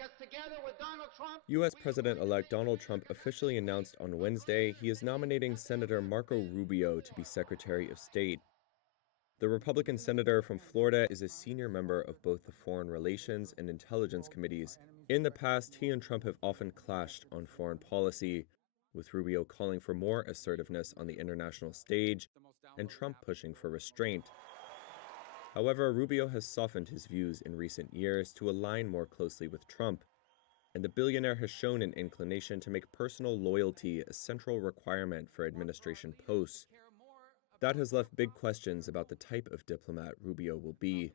because together with Donald Trump... U.S. President-elect Donald Trump officially announced on Wednesday he is nominating Senator Marco Rubio to be Secretary of State. The Republican senator from Florida is a senior member of both the Foreign Relations and Intelligence Committees. In the past, he and Trump have often clashed on foreign policy, with Rubio calling for more assertiveness on the international stage and Trump pushing for restraint. However, Rubio has softened his views in recent years to align more closely with Trump, and the billionaire has shown an inclination to make personal loyalty a central requirement for administration posts. That has left big questions about the type of diplomat Rubio will be.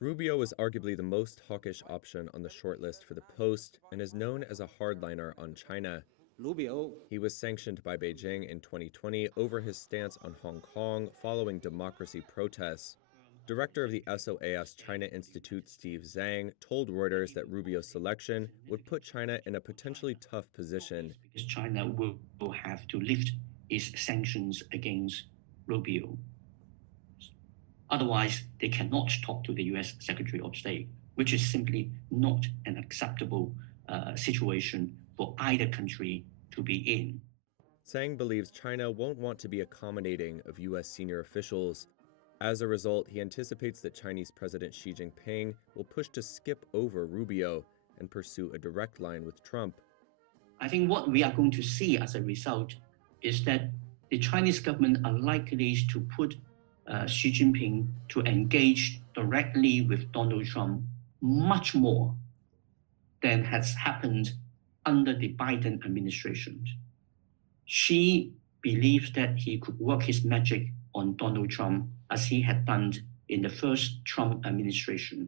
Rubio is arguably the most hawkish option on the shortlist for the post and is known as a hardliner on China. He was sanctioned by Beijing in 2020 over his stance on Hong Kong following democracy protests. Director of the SOAS China Institute, Steve Zhang, told Reuters that Rubio's selection would put China in a potentially tough position. Because China will have to lift its sanctions against Rubio. Otherwise, they cannot talk to the U.S. Secretary of State, which is simply not an acceptable situation for either country to be in. Zhang believes China won't want to be accommodating of U.S. senior officials. As a result, he anticipates that Chinese President Xi Jinping will push to skip over Rubio and pursue a direct line with Trump. I think what we are going to see as a result is that the Chinese government are likely to put Xi Jinping to engage directly with Donald Trump much more than has happened under the Biden administration. Xi believes that he could work his magic on Donald Trump as he had done in the first Trump administration.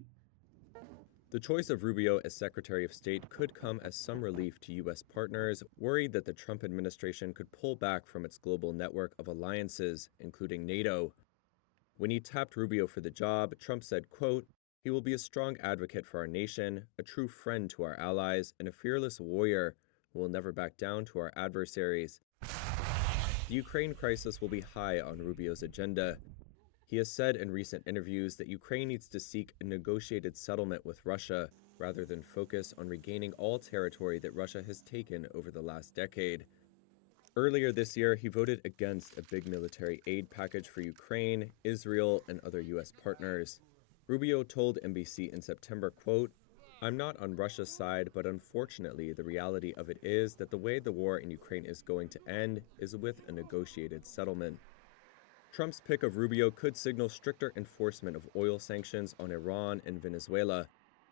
The choice of Rubio as Secretary of State could come as some relief to U.S. partners worried that the Trump administration could pull back from its global network of alliances, including NATO. When he tapped Rubio for the job, Trump said, quote, "He will be a strong advocate for our nation, a true friend to our allies, and a fearless warrior who will never back down to our adversaries." The Ukraine crisis will be high on Rubio's agenda. He has said in recent interviews that Ukraine needs to seek a negotiated settlement with Russia rather than focus on regaining all territory that Russia has taken over the last decade. Earlier this year, he voted against a big military aid package for Ukraine, Israel, and other U.S. partners. Rubio told NBC in September, quote, "I'm not on Russia's side, but unfortunately, the reality of it is that the way the war in Ukraine is going to end is with a negotiated settlement." Trump's pick of Rubio could signal stricter enforcement of oil sanctions on Iran and Venezuela.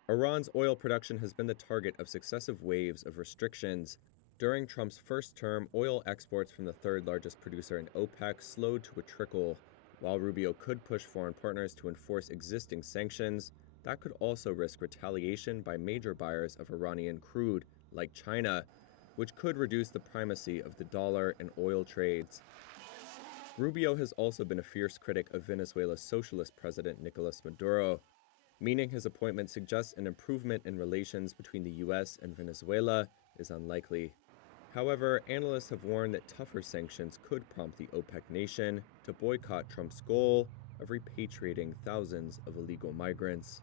Iran's oil production has been the target of successive waves of restrictions. During Trump's first term, oil exports from the third largest producer in OPEC slowed to a trickle. While Rubio could push foreign partners to enforce existing sanctions, that could also risk retaliation by major buyers of Iranian crude, like China, which could reduce the primacy of the dollar in oil trades. Rubio has also been a fierce critic of Venezuela's socialist president Nicolas Maduro, meaning his appointment suggests an improvement in relations between the U.S. and Venezuela is unlikely. However, analysts have warned that tougher sanctions could prompt the OPEC nation to boycott Trump's goal of repatriating thousands of illegal migrants.